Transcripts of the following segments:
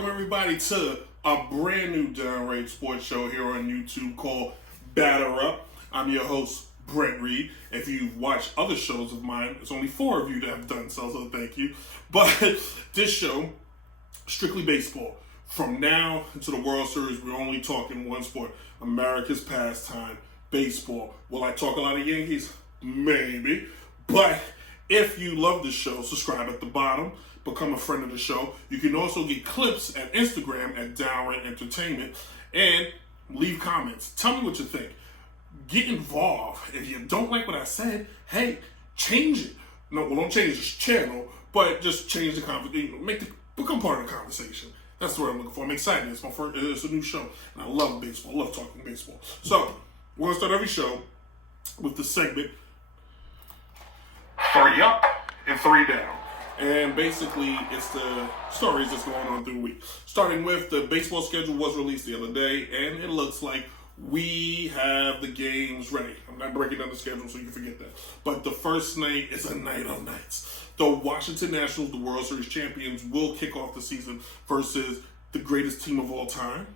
welcome everybody to a brand new downright sports show here on YouTube called Batter Up. I'm your host, Brent Reed. If you've watched other shows of mine, it's only 4 of you that have done so thank you. But this show, strictly baseball. From now into the World Series, we're only talking one sport, America's pastime, baseball. Will I talk a lot of Yankees? Maybe. But if you love the show, subscribe at the bottom. Become a friend of the show. You can also get clips at Instagram at Downright Entertainment and leave comments. Tell me what you think. Get involved. If you don't like what I said, hey, change it. No, well, don't change this channel, but just change the conversation. Become part of the conversation. That's what I'm looking for. I'm excited. It's a new show, and I love baseball. I love talking baseball. So we're gonna start every show with the segment 3 up and 3 down. And basically, it's the stories that's going on through the week. Starting with the baseball schedule was released the other day, and it looks like we have the games ready. I'm not breaking down the schedule, so you can forget that. But the first night is a night of nights. The Washington Nationals, the World Series champions, will kick off the season versus the greatest team of all time.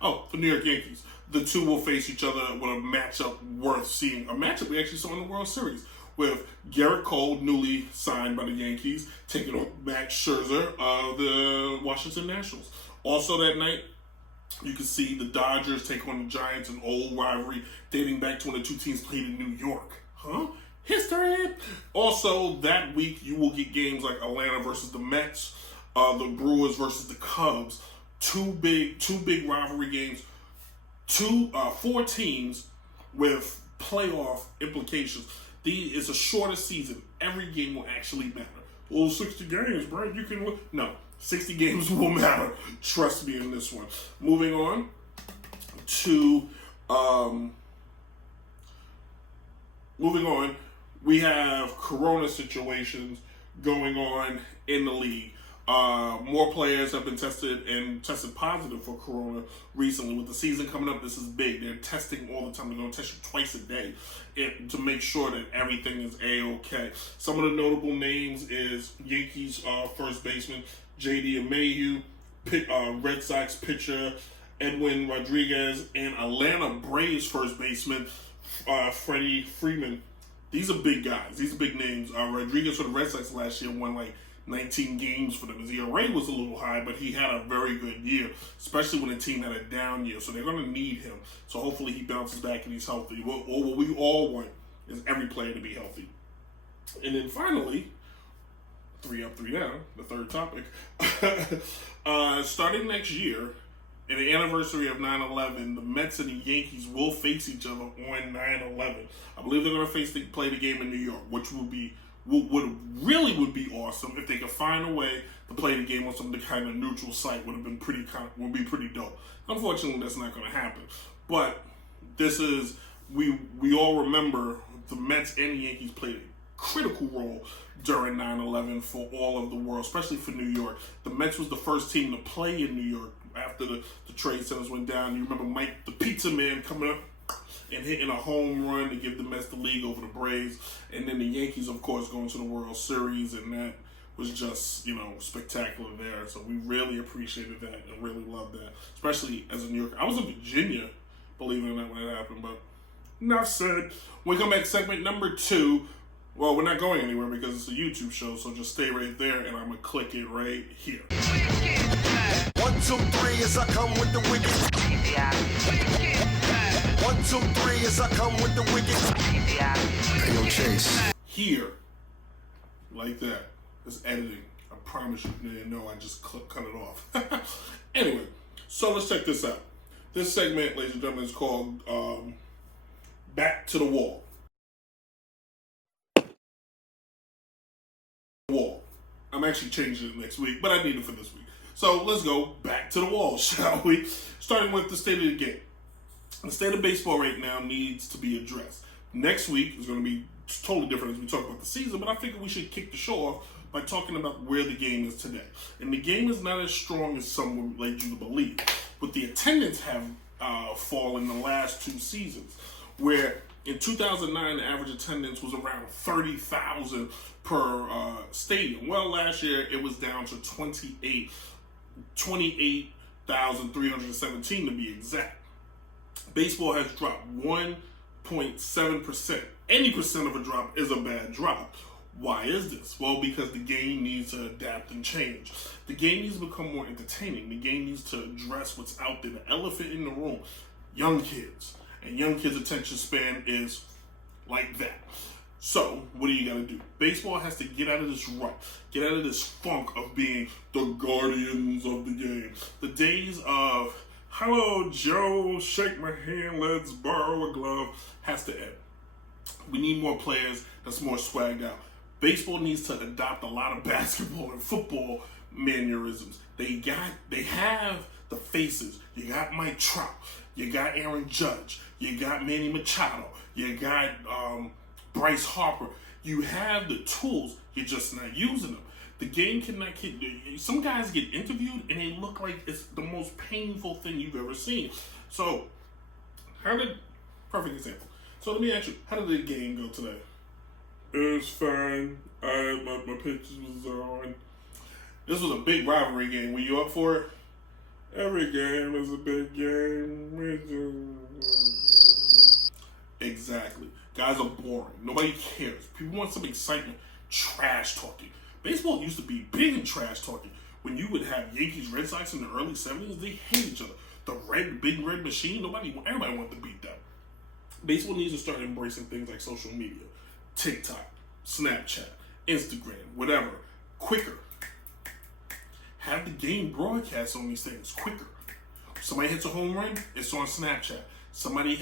Oh, the New York Yankees. The two will face each other with a matchup worth seeing. A matchup we actually saw in the World Series, with Garrett Cole, newly signed by the Yankees, taking on Max Scherzer of the Washington Nationals. Also that night, you can see the Dodgers take on the Giants, an old rivalry dating back to when the two teams played in New York. History! Also, that week, you will get games like Atlanta versus the Mets, the Brewers versus the Cubs. Two big rivalry games. 4 teams with playoff implications. It's a shorter season. Every game will actually matter. Well, 60 games, bro. You can win. No, 60 games will matter. Trust me in this one. Moving on to we have corona situations going on in the league. More players have been tested positive for corona recently. With the season coming up, this is big. They're testing all the time. They're going to test you twice a day to make sure that everything is A-OK. Some of the notable names is Yankees first baseman J.D. Abreu, Red Sox pitcher Edwin Rodriguez, and Atlanta Braves first baseman Freddie Freeman. These are big guys. These are big names. Rodriguez for the Red Sox last year won like 19 games for them. His ERA was a little high, but he had a very good year, especially when the team had a down year. So they're going to need him. So hopefully he bounces back and he's healthy. What we all want is every player to be healthy. And then finally, 3 up, 3 down, the third topic. Starting next year, in the anniversary of 9/11, the Mets and the Yankees will face each other on 9/11. I believe they're going to play the game in New York, which would be awesome if they could find a way to play the game on some kind of neutral site. Would be pretty dope. Unfortunately, that's not going to happen. But this is we all remember the Mets and the Yankees played a critical role during 9/11 for all of the world, especially for New York. The Mets was the first team to play in New York after the trade centers went down. You remember Mike the Pizza Man coming up and hitting a home run to give the Mets the league over the Braves. And then the Yankees, of course, going to the World Series, and that was just, spectacular there. So we really appreciated that and really loved that, especially as a New Yorker. I was in Virginia, believe it or not, when it happened, but enough said. When we come back to segment number 2, well, we're not going anywhere because it's a YouTube show, so just stay right there, and I'm going to click it right here. 1, 2, 3 as I come with the wicked. 1, 2, 3 as I come with the wicked. Hey, yo, Chase. Here, like that. It's editing. I promise you didn't know I just cut it off. Anyway, so let's check this out. This segment, ladies and gentlemen, is called Back to the Wall. I'm actually changing it next week, but I need it for this week. So let's go back to the wall, shall we? Starting with the state of the game. The state of baseball right now needs to be addressed. Next week is going to be totally different as we talk about the season, but I figure we should kick the show off by talking about where the game is today. And the game is not as strong as some would like you to believe. But the attendance have fallen the last 2 seasons, where in 2009, the average attendance was around 30,000 per stadium. Well, last year it was down to 28 28,317 to be exact. Baseball has dropped 1.7%. Any percent of a drop is a bad drop. Why is this? Well, because the game needs to adapt and change. The game needs to become more entertaining. The game needs to address what's out there, the elephant in the room, young kids. And young kids' attention span is like that. So, what do you got to do? Baseball has to get out of this rut, get out of this funk of being the guardians of the game. The days of, hello, Joe, shake my hand, let's borrow a glove, has to end. We need more players that's more swagged out. Baseball needs to adopt a lot of basketball and football mannerisms. They have the faces. You got Mike Trout. You got Aaron Judge. You got Manny Machado. You got Bryce Harper. You have the tools. You're just not using them. The game cannot get... Some guys get interviewed and they look like it's the most painful thing you've ever seen. So, perfect example. So let me ask you, how did the game go today? It was fine. My pictures was on. This was a big rivalry game. Were you up for it? Every game is a big game. Exactly. Guys are boring. Nobody cares. People want some excitement. Trash talking. Baseball used to be big in trash talking. When you would have Yankees, Red Sox in the early 70s, they hate each other. The big red machine, everybody wanted to beat them. Baseball needs to start embracing things like social media, TikTok, Snapchat, Instagram, whatever, quicker. Have the game broadcast on these things quicker. Somebody hits a home run, it's on Snapchat. Somebody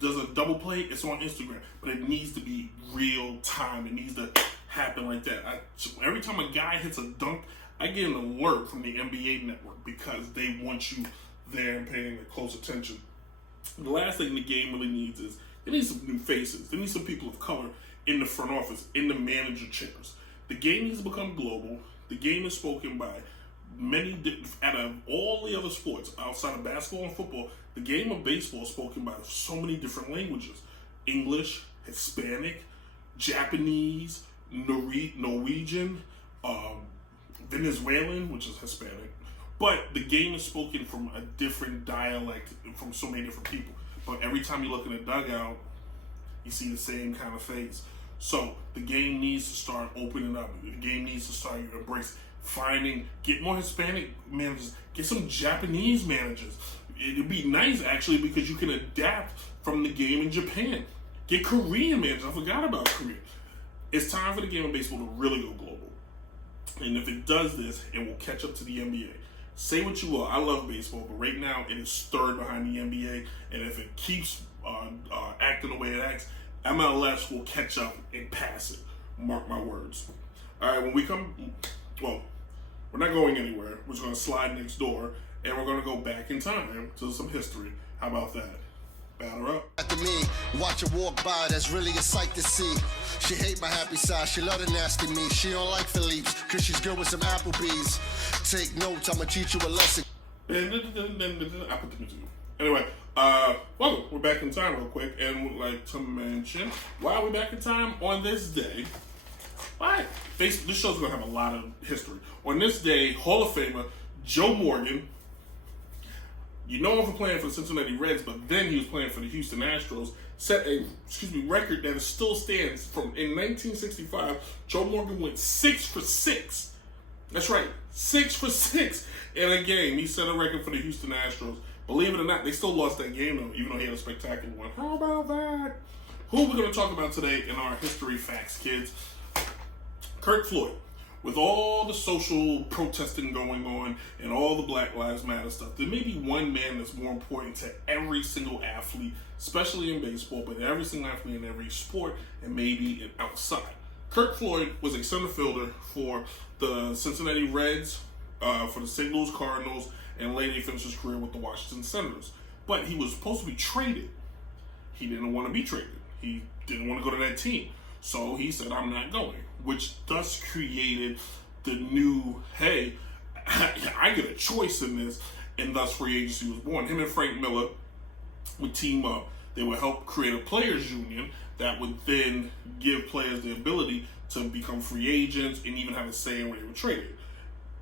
does a double play, it's on Instagram. But it needs to be real time. It needs to happen like that. Every time a guy hits a dunk, I get an alert from the NBA network because they want you there and paying close attention. The last thing the game really needs is they need some new faces. They need some people of color in the front office, in the manager chairs. The game needs to become global. The game is spoken by many, out of all the other sports outside of basketball and football, the game of baseball is spoken by so many different languages. English, Hispanic, Japanese, Norwegian, Venezuelan, which is Hispanic. But the game is spoken from a different dialect from so many different people. But every time you look in a dugout, you see the same kind of face. So the game needs to start opening up. The game needs to start get more Hispanic managers, get some Japanese managers. It'd be nice actually because you can adapt from the game in Japan. Get Korean managers. I forgot about Korea. It's time for the game of baseball to really go global. And if it does this, it will catch up to the NBA. Say what you will, I love baseball, but right now it is third behind the NBA. And if it keeps acting the way it acts, MLS will catch up and pass it. Mark my words. All right, when we come, well, we're not going anywhere. We're just going to slide next door, and we're going to go back in time to some history. How about that? Batter up. After me, watch her walk by, that's really a sight to see. She hate my happy side, she love the nasty me. She don't like Philippe's, cause she's good with some Applebee's. Take notes, I'ma teach you a lesson. I put the music on. Anyway, welcome. We're back in time real quick, and would like to mention, why are we back in time on this day? Why? This show's gonna have a lot of history. On this day, Hall of Famer Joe Morgan, you know him for playing for the Cincinnati Reds, but then he was playing for the Houston Astros, set a record that still stands from in 1965. Joe Morgan went 6 for 6. That's right, 6 for 6 in a game. He set a record for the Houston Astros. Believe it or not, they still lost that game though, even though he had a spectacular one. How about that? Who are we going to talk about today in our history facts, kids? Kurt Floyd. With all the social protesting going on and all the Black Lives Matter stuff, there may be one man that's more important to every single athlete, especially in baseball, but every single athlete in every sport and maybe outside. Kurt Floyd was a center fielder for the Cincinnati Reds, for the St. Louis Cardinals, and later he finished his career with the Washington Senators. But he was supposed to be traded. He didn't want to be traded. He didn't want to go to that team. So he said, I'm not going, which thus created the new, hey, I get a choice in this, and thus free agency was born. Him and Frank Miller would team up. They would help create a players union that would then give players the ability to become free agents and even have a say in where they were traded.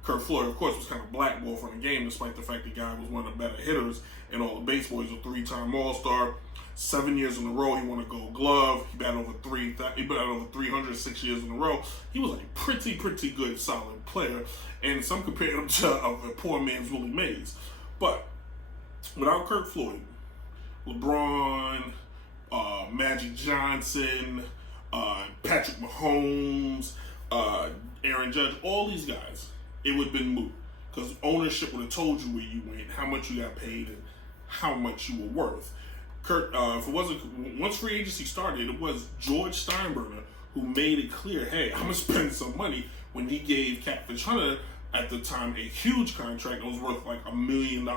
Kurt Floyd, of course, was kind of blackballed from the game, despite the fact the guy was one of the better hitters in all the baseball. He's a 3-time All-Star. 7 years in a row, he won a Gold Glove. He batted over 300 6 years in a row. He was a pretty good, solid player, and some compared him to a poor man's Willie Mays. But without Kurt Floyd, LeBron, Magic Johnson, Patrick Mahomes, Aaron Judge, all these guys, it would have been moot, because ownership would have told you where you went, how much you got paid, and how much you were worth. Kurt, if it wasn't, once free agency started, it was George Steinbrenner who made it clear, hey, I'm going to spend some money, when he gave Catfish Hunter, at the time, a huge contract that was worth like $1 million.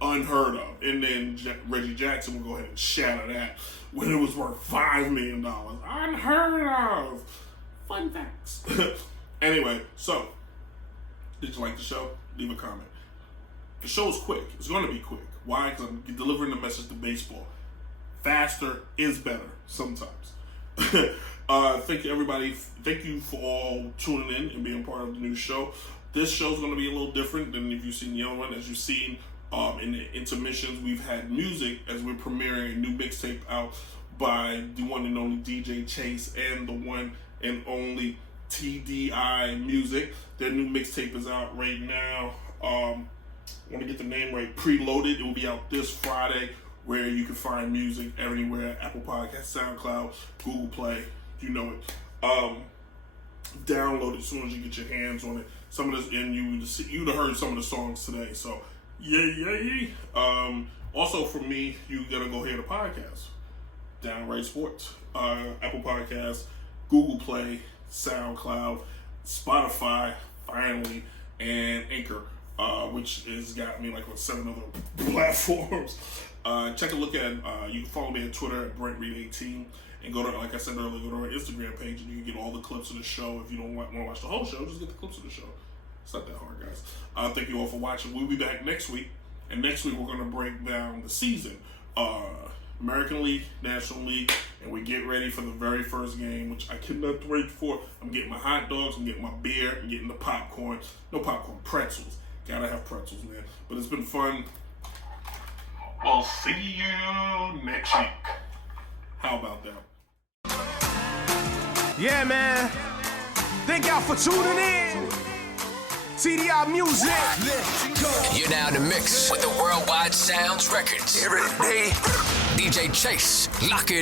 Unheard of. And then Reggie Jackson would go ahead and shatter that when it was worth $5 million. Unheard of. Fun facts. Anyway, so, did you like the show? Leave a comment. The show's quick. It's going to be quick. Why? Because I'm delivering the message to baseball. Faster is better sometimes. Thank you, everybody. Thank you for all tuning in and being part of the new show. This show's going to be a little different than if you've seen the other one. As you've seen in the intermissions, we've had Muzik as we're premiering a new mixtape out by the one and only DJ Chase and the one and only TDI Muzik. Their new mixtape is out right now. I want to get the name right. Preloaded. It will be out this Friday, where you can find music everywhere: Apple Podcasts, SoundCloud, Google Play. You know it. Download it as soon as you get your hands on it. Some of this, and you'd have heard some of the songs today. So, yay. Also, for me, you gotta go hear the podcast. Downright Sports, Apple Podcasts, Google Play, SoundCloud, Spotify, finally, and Anchor. Which has got me like on 7 other platforms. Check a look at, you can follow me on Twitter at BrentReed18, and go to, like I said earlier, go to our Instagram page, and you can get all the clips of the show. If you don't want to watch the whole show, just get the clips of the show. It's not that hard, guys. Thank you all for watching. We'll be back next week, and next week we're going to break down the season. American League, National League, and we get ready for the very first game, which I cannot wait for. I'm getting my hot dogs, I'm getting my beer, I'm getting the popcorn. No popcorn, pretzels. Gotta have pretzels, man. But it's been fun. We'll see you next week. How about that? Yeah, man. Thank y'all for tuning in. TDI Muzik. You're now in the mix with the Worldwide Sounds Records. Every day. DJ Chase, lock it